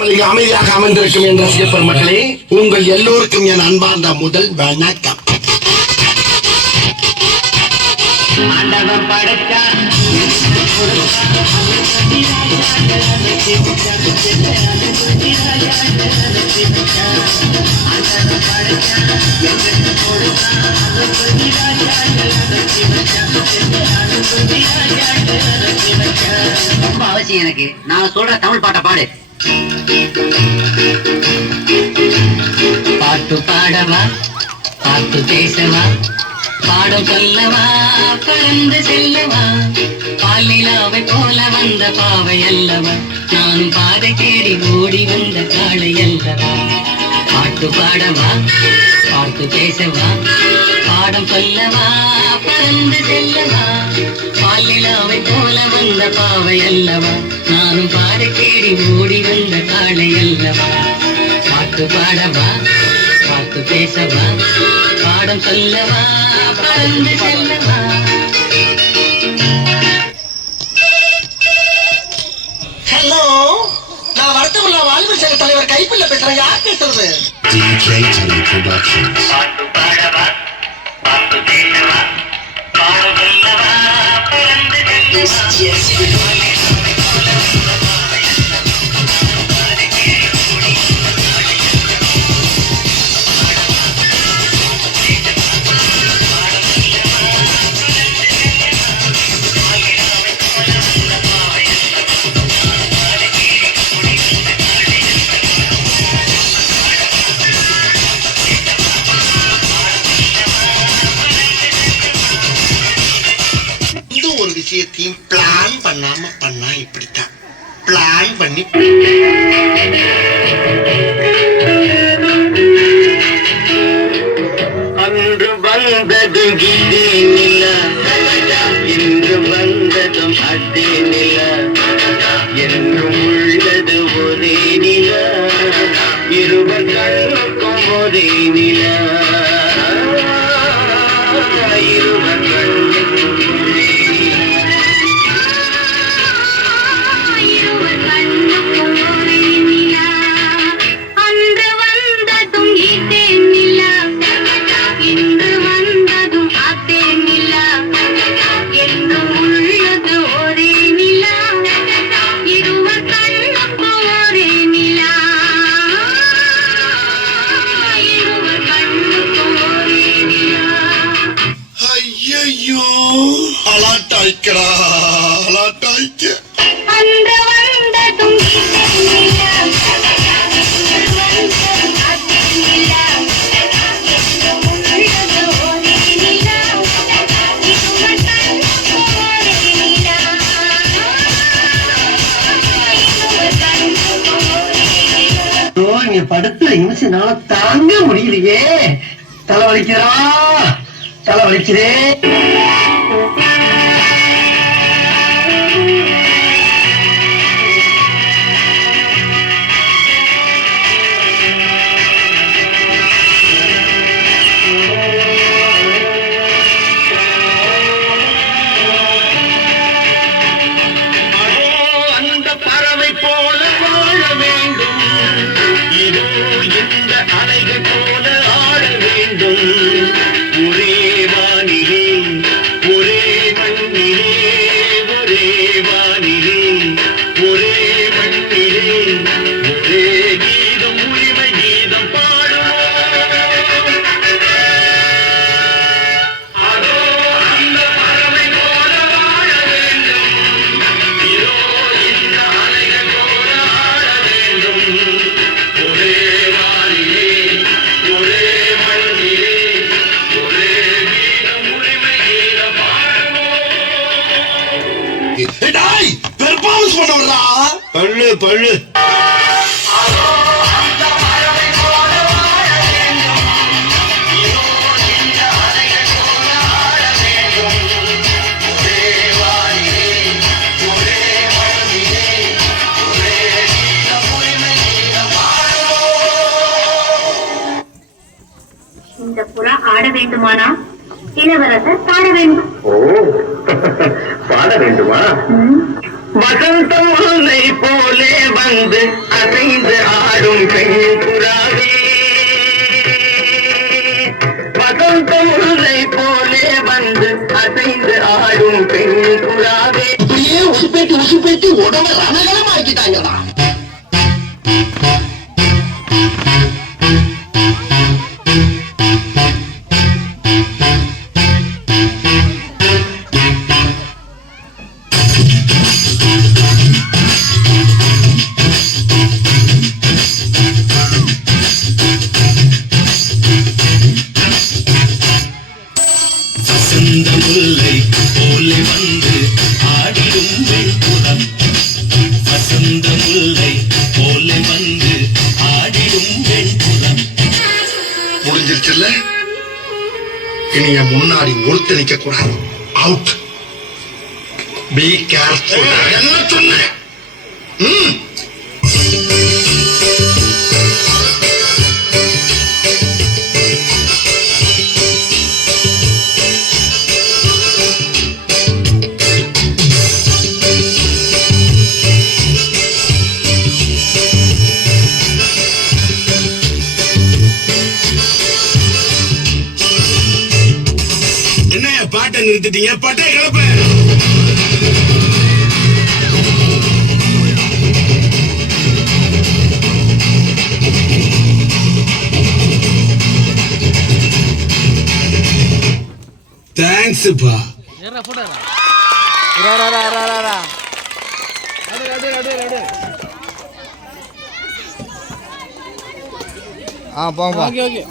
அமைதியாக அமர்ந்திருக்கும் என் ரசிக பெருமக்களே, உங்கள் எல்லோருக்கும் என் அன்பார்ந்த முதல் வணக்கம். ஆண்டவன் படைச்சான் ரொம்ப அவசியம் எனக்கு. நான் சொல்ற தமிழ் பாட்டை பாடு. பாட்டு பாடவா, பாட்டு பேசவா, பாடம் சொல்லவா, பறந்து செல்லவா, பாலிலாவை போல வந்த பாவை அல்லவா, நானும் பாதை தேடி ஓடி வந்த காளை அல்லவா. பாட்டு பாடவா, பாட்டு பேசவா, பாடம் சொல்லவா, பறந்து செல்லவா, பாலிலாவை போல வந்த பாவை அல்லவா, நானும் பாதை தேடி ஓடி வந்த காளை அல்லவா. பாட்டு பாடவா, பாட்டு பேசவா, பாடம் சொல்லவா, பறந்து செல்லவா. ஹலோ, நான் வருத்தமில்லா வாழ்வு சங்க தலைவர் கைப்பிள்ள பேசுறேன். யார் பேசுறது? பாட்டு பாடவா, பாட்டு பேசவா, பாடம் சொல்லவா, பறந்து செல்லவா. ஒரு விஷயத்தையும் பிளான் பண்ணாம பண்ணா இப்படித்தான். பிளான் பண்ணி அன்று வந்ததும் இதே நிலா, இன்று வந்ததும் அதே நிலா, என்றும் உள்ளது ஒரே நிலா, இருவர் கண்ணுக்கும் ஒரே நிலா, இருவர் கண்ணுக்கும் ஒரே அலாட்டாய்க்கடா, அலாட்டாய்க்க. நீ படுத்த நிமிஷம்னால தாங்க முடியலையே. தலைவலிக்கிறா, தலைவலிக்கிறே. அந்த பறவை போல வாழ வேண்டும், இதோ இந்த அலைகள் போல ஆட வேண்டும். ஒரே வானிலே, ஒரே மண்ணிலே, ஒரே வானிலே, ஒரே மண்ணிலே, ஒரே கீதம், உரிமை கீதம் பாடுவோம். அதோ அந்த பறவை போல வாழ வேண்டும், இதோ இந்த அலைகள் போல ஆட வேண்டும். ஒரே வானிலே, ஒரே மண்ணிலே, ஒரே கீதம், உரிமை கீதம் பாடுவோம். டேய், பெர்ஃபார்மன்ஸ் பண்ண வரடா. பள்ளு பள்ளு. இந்த புறா ஆட வேண்டுமானா இளவரசர் பாட வேண்டும். ஓ, பாட வேண்டுமா? வசந்தம் உன்னை போலே வந்து அசைந்து பெண் புறாவே வசந்த முல்லை போலே வந்து அசைந்து ஆடும் பெண் புறாவே. இப்படியே உசுப்பேட்டு உடம்ப ரணகலம் ஆக்கிட்டாங்கதான். வசந்த முல்லை போலே வந்து ஆடிடும் வெண்புறம். வசந்த முல்லை போலே வந்து ஆடிடும் வெண்புறம். முடிஞ்சிருச்சுல்ல, இனி என் முன்னாடி ஒருத்த நிக்க கூடாது. அவுட். Be careful. என்ன சொன்னேன்? பாட்டை நிறுத்திட்டீங்க, பட்டை கிளப்ப. தேங்க்ஸ் பா. போங்க.